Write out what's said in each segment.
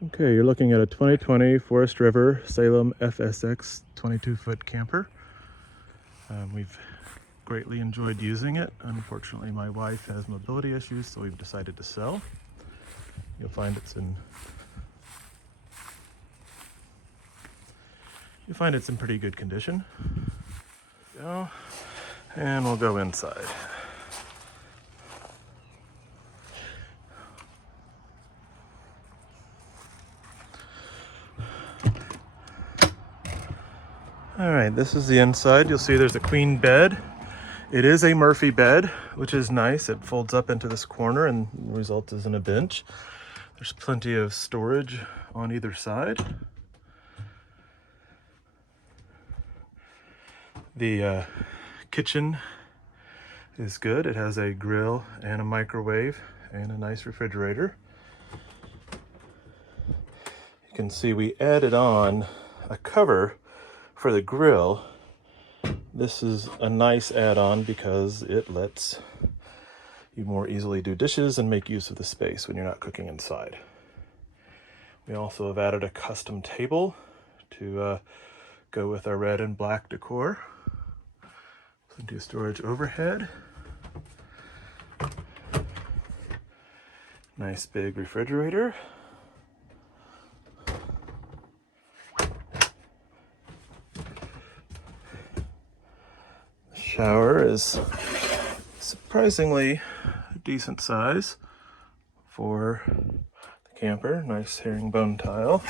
Okay, you're looking at a 2020 Forest River Salem FSX 22-foot camper. We've greatly enjoyed using it. Unfortunately, my wife has mobility issues, so we've decided to sell. You'll find it's in pretty good condition. Go, and we'll go inside. All right, this is the inside. You'll see there's a queen bed. It is a Murphy bed, which is nice. It folds up into this corner and the result is in a bench. There's plenty of storage on either side. The kitchen is good. It has a grill and a microwave and a nice refrigerator. You can see we added on a cover for the grill. This is a nice add-on because it lets you more easily do dishes and make use of the space when you're not cooking inside. We also have added a custom table to go with our red and black decor. Plenty of storage overhead. Nice big refrigerator. Shower is surprisingly decent size for the camper. Nice herringbone tile.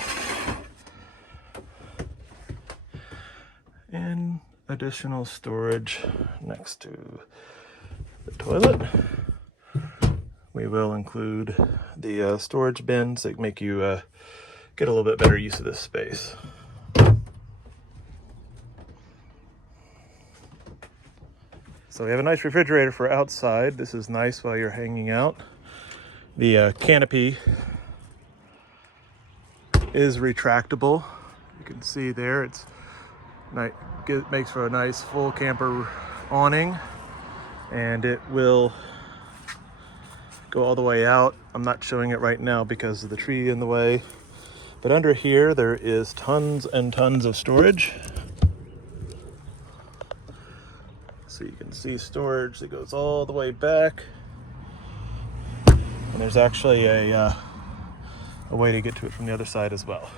And additional storage next to the toilet. We will include the storage bins that make you get a little bit better use of this space. So we have a nice refrigerator for outside. This is nice while you're hanging out. The canopy is retractable. You can see there it makes for a nice full camper awning, and it will go all the way out. I'm not showing it right now because of the tree in the way, but under here there is tons and tons of storage. So you can see storage that goes all the way back, and there's actually a way to get to it from the other side as well.